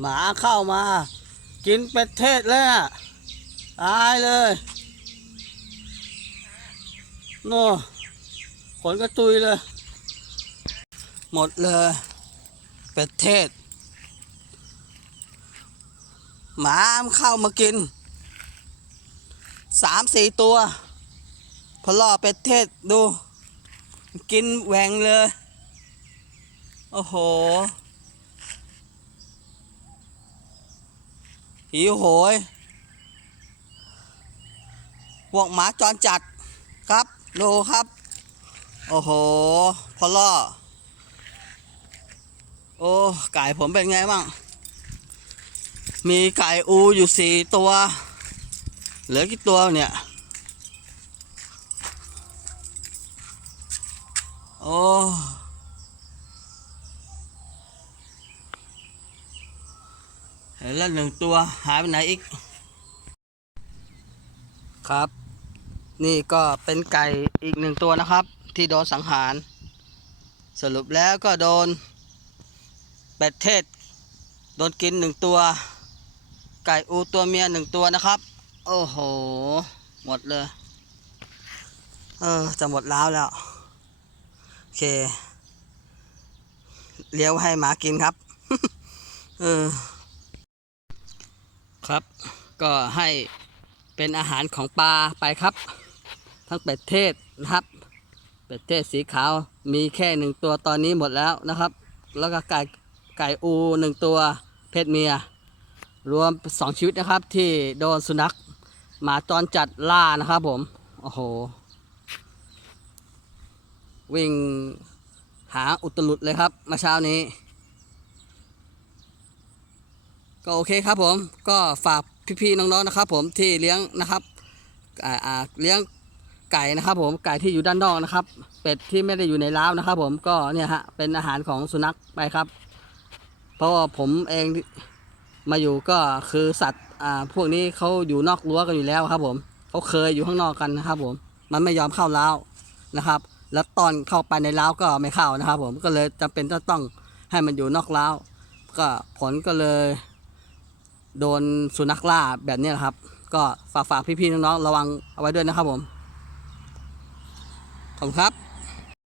หมาเข้ามา กินเป็ดเทศเลยอะตายเลยโน่ขนกระตุยเลย หมดเลย เป็ดเทศ หมามเข้ามากินสามสี่ตัว พอล่อเป็ดเทศดู กินแหวงเลย โอ้โห หิวโหย พวกหมาจรจัดครับดูครับ โอ้โห พอล่อ โอ้ ไก่ผมเป็นไงบ้าง มีไก่อูอยู่สี่ตัว เหลือกี่ตัวเนี่ย โอ้ เห็น แล้วหนึ่งตัวหายไปไหนอีก ครับ นี่ก็เป็นไก่อีกหนึ่งตัวนะครับ ที่โดนสังหาร สรุปแล้วก็โดนเป็ดเทศ โดนกินหนึ่งตัว ไก่อูตัวเมียหนึ่งตัวนะครับ โอ้โห หมดเลย เออ จะหมดแล้วแล้ว โอเค เลี้ยวให้หมากินครับ เออ ครับ ก็ให้เป็นอาหารของปลาไปครับ ทั้งเป็ดเทศนะครับ เป็ดเทศสีขาวมีแค่หนึ่งตัวตอนนี้หมดแล้วนะครับ แล้วก็ไก่ไก่อูหนึ่งตัวเพศเมีย รวมสองชีวิตนะครับที่โดนสุนัขหมาจรจัดล่านะครับผม โอ้โห วิ่งหาอุตลุดเลยครับมาเช้านี้ ก็โอเคครับผมก็ฝากพี่ๆน้องๆนะครับ ผมที่เลี้ยงนะครับเลี้ยงไก่นะครับผมไก่ที่อยู่ด้านนอกนะครับ เป็ดที่ไม่ได้อยู่ในร้าวนะครับ ผมก็เนี่ยฮะเป็นอาหารของสุนัขไปครับ เพราะว่าผมเองมาอยู่ก็คือสัตว์อ่าพวกนี้เขาอยู่นอกรั้วกันอยู่แล้วครับ ผมเขาเคยอยู่ข้างนอกกันนะครับ ผมมันไม่ยอมเข้าร้าวนะครับ แล้วตอนเข้าไปในร้าวก็ไม่เข้านะครับ ผมก็เลยจำเป็นต้องให้มันอยู่นอกร้าวก็ผลก็เลย โดนสุนัขล่าแบบนี้นะครับ ก็ฝากฝากพี่ๆน้องๆระวังเอาไว้ด้วยนะครับผม ขอบคุณครับ